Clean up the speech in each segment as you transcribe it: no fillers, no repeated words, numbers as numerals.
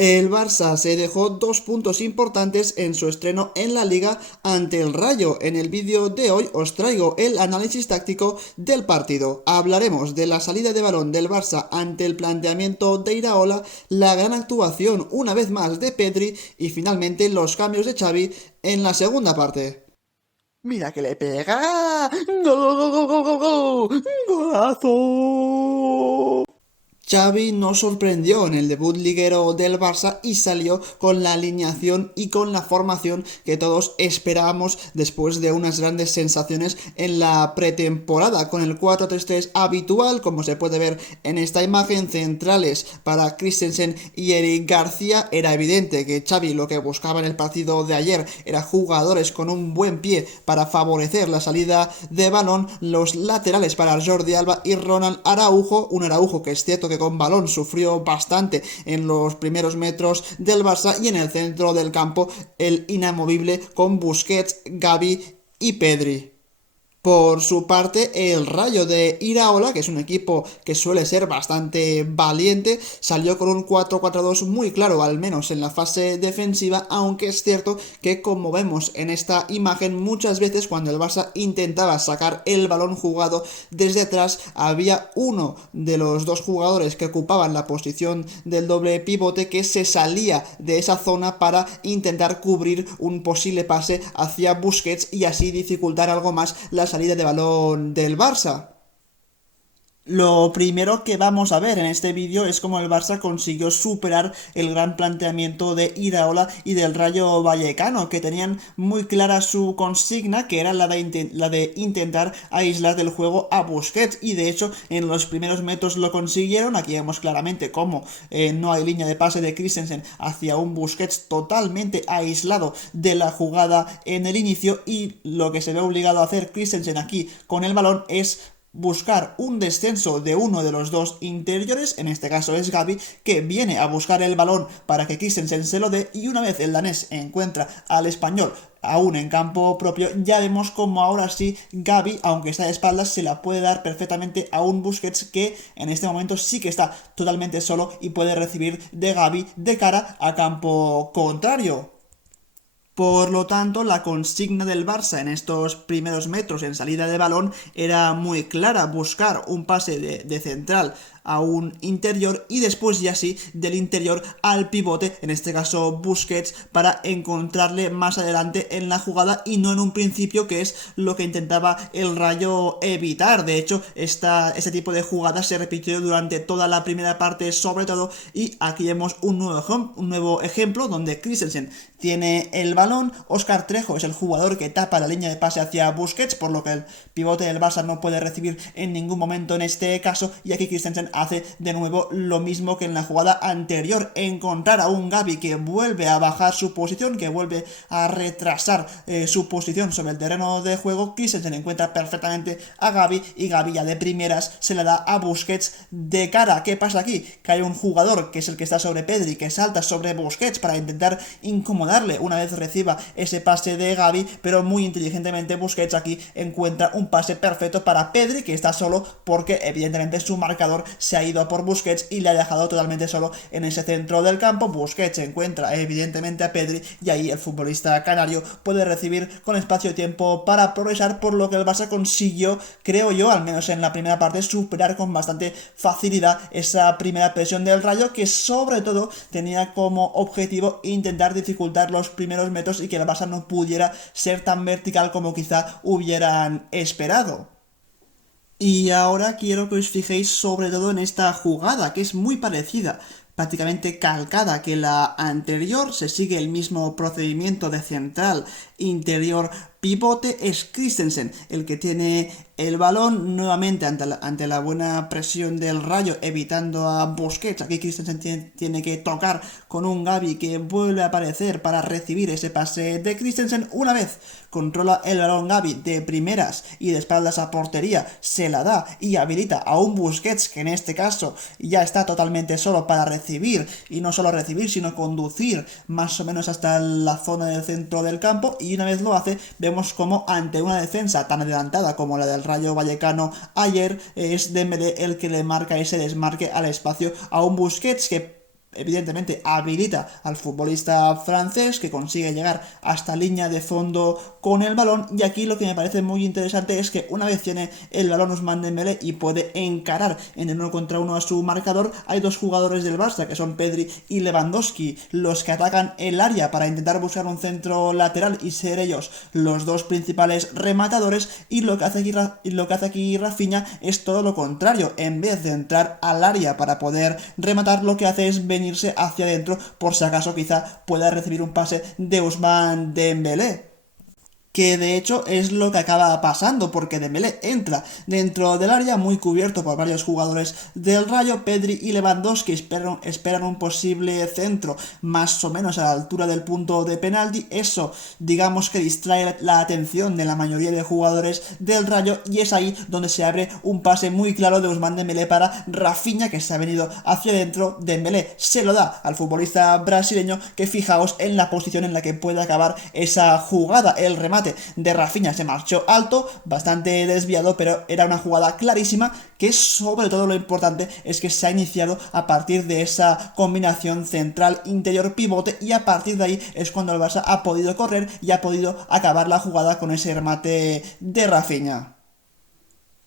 El Barça se dejó 2 puntos importantes en su estreno en la Liga ante el Rayo. En el vídeo de hoy os traigo el análisis táctico del partido. Hablaremos de la salida de balón del Barça ante el planteamiento de Iraola, la gran actuación una vez más de Pedri y finalmente los cambios de Xavi en la segunda parte. ¡Mira que le pega! ¡Gol, gol, gol, gol, gol! ¡Golazo! Xavi nos sorprendió en el debut liguero del Barça y salió con la alineación y con la formación que todos esperábamos después de unas grandes sensaciones en la pretemporada, con el 4-3-3 habitual, como se puede ver en esta imagen, centrales para Christensen y Eric García. Era evidente que Xavi lo que buscaba en el partido de ayer era jugadores con un buen pie para favorecer la salida de balón, los laterales para Jordi Alba y Ronald Araujo, un Araujo que es cierto que con balón sufrió bastante en los primeros metros del Barça, y en el centro del campo el inamovible con Busquets, Gavi y Pedri. Por su parte, el Rayo de Iraola, que es un equipo que suele ser bastante valiente, salió con un 4-4-2 muy claro, al menos en la fase defensiva, aunque es cierto que, como vemos en esta imagen, muchas veces cuando el Barça intentaba sacar el balón jugado desde atrás, había uno de los dos jugadores que ocupaban la posición del doble pivote que se salía de esa zona para intentar cubrir un posible pase hacia Busquets y así dificultar algo más la salida de balón del Barça. Lo primero que vamos a ver en este vídeo es cómo el Barça consiguió superar el gran planteamiento de Iraola y del Rayo Vallecano, que tenían muy clara su consigna, que era la de intentar aislar del juego a Busquets, y de hecho en los primeros metros lo consiguieron. Aquí vemos claramente cómo no hay línea de pase de Christensen hacia un Busquets totalmente aislado de la jugada en el inicio, y lo que se ve obligado a hacer Christensen aquí con el balón es buscar un descenso de uno de los dos interiores, en este caso es Gavi, que viene a buscar el balón para que Christensen se lo dé, y una vez el danés encuentra al español aún en campo propio, ya vemos como ahora sí Gavi, aunque está de espaldas, se la puede dar perfectamente a un Busquets que en este momento sí que está totalmente solo y puede recibir de Gavi de cara a campo contrario. Por lo tanto, la consigna del Barça en estos primeros metros en salida de balón era muy clara: buscar un pase de central a un interior y después ya sí del interior al pivote, en este caso Busquets, para encontrarle más adelante en la jugada y no en un principio, que es lo que intentaba el Rayo evitar. De hecho, este tipo de jugadas se repitió durante toda la primera parte sobre todo, y aquí vemos un nuevo ejemplo donde Christensen tiene el balón, Óscar Trejo es el jugador que tapa la línea de pase hacia Busquets, por lo que el pivote del Barça no puede recibir en ningún momento en este caso, y aquí Christensen hace de nuevo lo mismo que en la jugada anterior: encontrar a un Gavi que vuelve a bajar su posición, que vuelve a retrasar su posición sobre el terreno de juego. Christensen encuentra perfectamente a Gavi y Gavi ya de primeras se la da a Busquets de cara. ¿Qué pasa aquí? Que hay un jugador que es el que está sobre Pedri, que salta sobre Busquets para intentar incomodarle una vez reciba ese pase de Gavi, pero muy inteligentemente Busquets aquí encuentra un pase perfecto para Pedri, que está solo porque evidentemente su marcador se ha ido a por Busquets y le ha dejado totalmente solo en ese centro del campo. Busquets encuentra evidentemente a Pedri y ahí el futbolista canario puede recibir con espacio y tiempo para progresar, por lo que el Barça consiguió, creo yo, al menos en la primera parte, superar con bastante facilidad esa primera presión del Rayo, que sobre todo tenía como objetivo intentar dificultar los primeros metros y que el Barça no pudiera ser tan vertical como quizá hubieran esperado. Y ahora quiero que os fijéis sobre todo en esta jugada, que es muy parecida, prácticamente calcada que la anterior. Se sigue el mismo procedimiento de central, interior, pivote. Es Christensen el que tiene el balón nuevamente ante la buena presión del Rayo, evitando a Busquets. Aquí Christensen tiene que tocar con un Gavi que vuelve a aparecer para recibir ese pase de Christensen. Una vez controla el balón Gavi de primeras y de espaldas a portería, se la da y habilita a un Busquets que en este caso ya está totalmente solo para recibir, y no solo recibir sino conducir más o menos hasta la zona del centro del campo. Y una vez lo hace, vemos como ante una defensa tan adelantada como la del Rayo Vallecano ayer, es Dembélé el que le marca ese desmarque al espacio a un Busquets que evidentemente habilita al futbolista francés que consigue llegar hasta línea de fondo con el balón, y aquí lo que me parece muy interesante es que una vez tiene el balón Ousmane Dembélé y puede encarar en el 1 contra 1 a su marcador, hay dos jugadores del Barça que son Pedri y Lewandowski los que atacan el área para intentar buscar un centro lateral y ser ellos los dos principales rematadores, y lo que hace aquí Rafinha es todo lo contrario. En vez de entrar al área para poder rematar, lo que hace es venirse hacia adentro por si acaso quizá pueda recibir un pase de Ousmane Dembélé. Que de hecho es lo que acaba pasando, porque Dembélé entra dentro del área muy cubierto por varios jugadores del Rayo. Pedri y Lewandowski esperan un posible centro más o menos a la altura del punto de penalti. Eso digamos que distrae la atención de la mayoría de jugadores del Rayo, y es ahí donde se abre un pase muy claro de Ousmane Dembélé para Rafinha, que se ha venido hacia adentro. Dembélé se lo da al futbolista brasileño, que fijaos en la posición en la que puede acabar esa jugada. El remate de Rafinha se marchó alto, bastante desviado, pero era una jugada clarísima, que sobre todo lo importante es que se ha iniciado a partir de esa combinación central-interior pivote, y a partir de ahí es cuando el Barça ha podido correr y ha podido acabar la jugada con ese remate de Rafinha.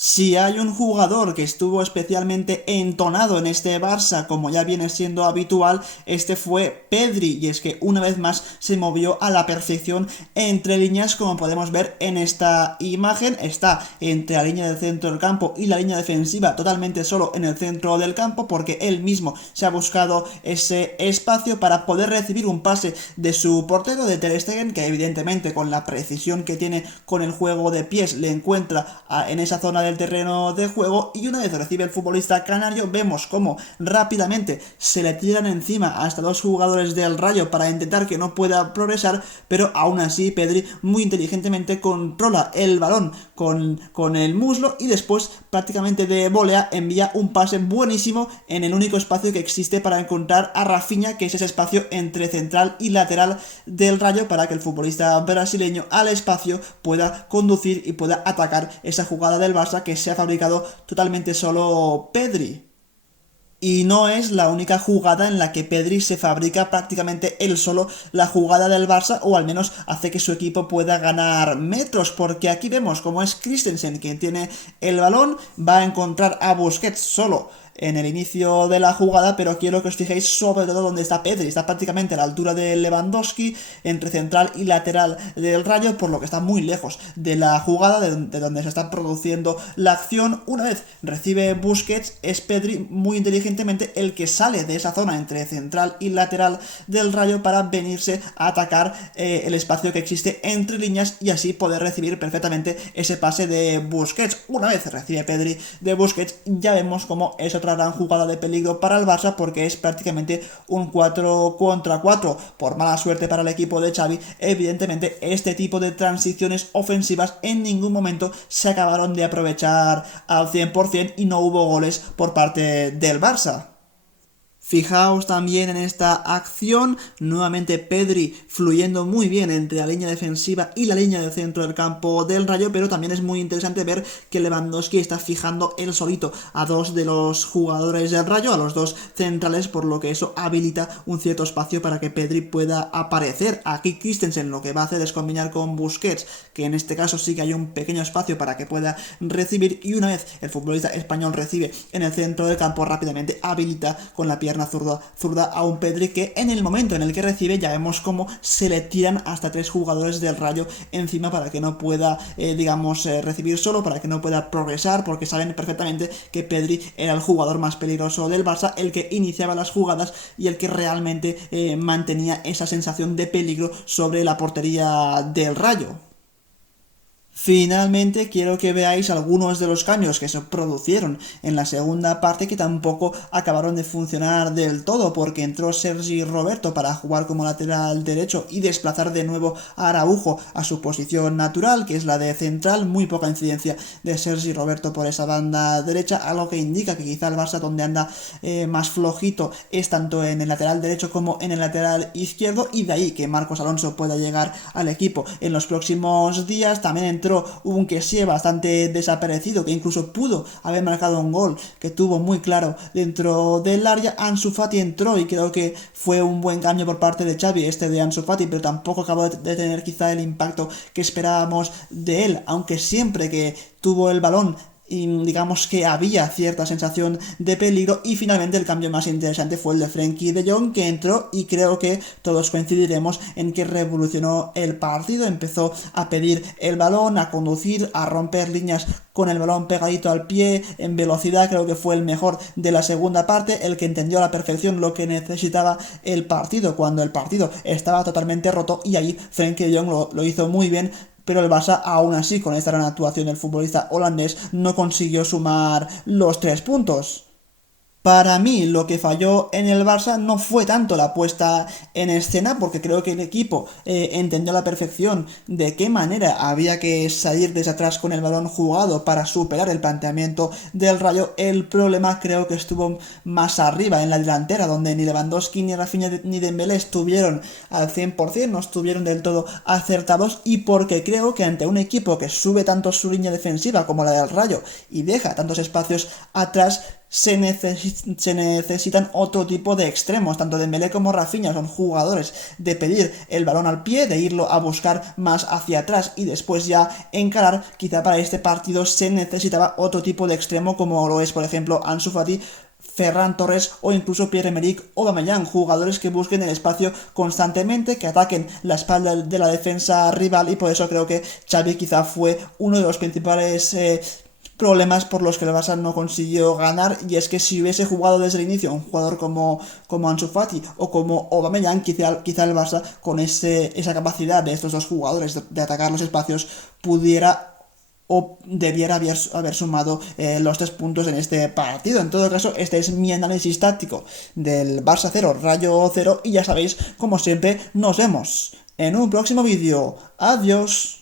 Si hay un jugador que estuvo especialmente entonado en este Barça, como ya viene siendo habitual, este fue Pedri, y es que una vez más se movió a la perfección entre líneas, como podemos ver en esta imagen. Está entre la línea del centro del campo y la línea defensiva totalmente solo en el centro del campo, porque él mismo se ha buscado ese espacio para poder recibir un pase de su portero, de Ter Stegen, que evidentemente con la precisión que tiene con el juego de pies le encuentra en esa zona del terreno de juego, y una vez recibe el futbolista canario vemos cómo rápidamente se le tiran encima hasta dos jugadores del Rayo para intentar que no pueda progresar, pero aún así Pedri muy inteligentemente controla el balón con el muslo, y después prácticamente de volea envía un pase buenísimo en el único espacio que existe para encontrar a Rafinha, que es ese espacio entre central y lateral del Rayo, para que el futbolista brasileño al espacio pueda conducir y pueda atacar esa jugada del Barça que se ha fabricado totalmente solo Pedri. Y no es la única jugada en la que Pedri se fabrica prácticamente él solo la jugada del Barça, o al menos hace que su equipo pueda ganar metros, porque aquí vemos cómo es Christensen quien tiene el balón, va a encontrar a Busquets solo en el inicio de la jugada, pero quiero que os fijéis sobre todo donde está Pedri. Está prácticamente a la altura de Lewandowski, entre central y lateral del Rayo, por lo que está muy lejos de la jugada, de donde se está produciendo la acción. Una vez recibe Busquets, es Pedri muy inteligentemente el que sale de esa zona entre central y lateral del Rayo para venirse a atacar el espacio que existe entre líneas, y así poder recibir perfectamente ese pase de Busquets. Una vez recibe Pedri de Busquets, ya vemos cómo es otra gran jugada de peligro para el Barça, porque es prácticamente un 4 contra 4. Por mala suerte para el equipo de Xavi, evidentemente este tipo de transiciones ofensivas en ningún momento se acabaron de aprovechar al 100% y no hubo goles por parte del Barça. Fijaos también en esta acción, nuevamente Pedri fluyendo muy bien entre la línea defensiva y la línea de centro del campo del Rayo, pero también es muy interesante ver que Lewandowski está fijando él solito a dos de los jugadores del Rayo, a los dos centrales, por lo que eso habilita un cierto espacio para que Pedri pueda aparecer. Aquí Christensen lo que va a hacer es combinar con Busquets, que en este caso sí que hay un pequeño espacio para que pueda recibir, y una vez el futbolista español recibe en el centro del campo, rápidamente habilita con la pierna zurda a un Pedri, que en el momento en el que recibe ya vemos cómo se le tiran hasta tres jugadores del Rayo encima para que no pueda recibir solo, para que no pueda progresar, porque saben perfectamente que Pedri era el jugador más peligroso del Barça, el que iniciaba las jugadas y el que realmente mantenía esa sensación de peligro sobre la portería del Rayo. Finalmente quiero que veáis algunos de los cambios que se produjeron en la segunda parte, que tampoco acabaron de funcionar del todo, porque entró Sergi Roberto para jugar como lateral derecho y desplazar de nuevo a Araujo a su posición natural, que es la de central. Muy poca incidencia de Sergi Roberto por esa banda derecha, algo que indica que quizá el Barça donde anda más flojito es tanto en el lateral derecho como en el lateral izquierdo, y de ahí que Marcos Alonso pueda llegar al equipo en los próximos días. También entró entró un Kessie bastante desaparecido, que incluso pudo haber marcado un gol que tuvo muy claro dentro del área. Ansu Fati entró y creo que fue un buen cambio por parte de Xavi este de Ansu Fati, pero tampoco acabó de tener quizá el impacto que esperábamos de él, aunque siempre que tuvo el balón y digamos que había cierta sensación de peligro. Y finalmente el cambio más interesante fue el de Frenkie de Jong, que entró y creo que todos coincidiremos en que revolucionó el partido. Empezó a pedir el balón, a conducir, a romper líneas con el balón pegadito al pie, en velocidad. Creo que fue el mejor de la segunda parte, el que entendió a la perfección lo que necesitaba el partido cuando el partido estaba totalmente roto, y ahí Frenkie de Jong lo hizo muy bien. Pero el Barça, aún así, con esta gran actuación del futbolista holandés, no consiguió sumar los 3 puntos. Para mí, lo que falló en el Barça no fue tanto la puesta en escena, porque creo que el equipo entendió a la perfección de qué manera había que salir desde atrás con el balón jugado para superar el planteamiento del Rayo. El problema creo que estuvo más arriba, en la delantera, donde ni Lewandowski, ni Rafinha, ni Dembélé estuvieron al 100%, no estuvieron del todo acertados, y porque creo que ante un equipo que sube tanto su línea defensiva como la del Rayo y deja tantos espacios atrás, se necesitan otro tipo de extremos. Tanto Dembélé como Rafinha son jugadores de pedir el balón al pie, de irlo a buscar más hacia atrás y después ya encarar. Quizá para este partido se necesitaba otro tipo de extremo, como lo es por ejemplo Ansu Fati, Ferran Torres o incluso Pierre-Emerick Aubameyang, jugadores que busquen el espacio constantemente, que ataquen la espalda de la defensa rival. Y por eso creo que Xavi quizá fue uno de los principales problemas por los que el Barça no consiguió ganar. Y es que si hubiese jugado desde el inicio un jugador como Ansu Fati o como Aubameyang, quizá el Barça, con esa capacidad de estos dos jugadores de atacar los espacios, pudiera o debiera haber sumado los 3 puntos en este partido. En todo caso, este es mi análisis táctico del Barça 0, Rayo 0, y ya sabéis, como siempre, nos vemos en un próximo vídeo. Adiós.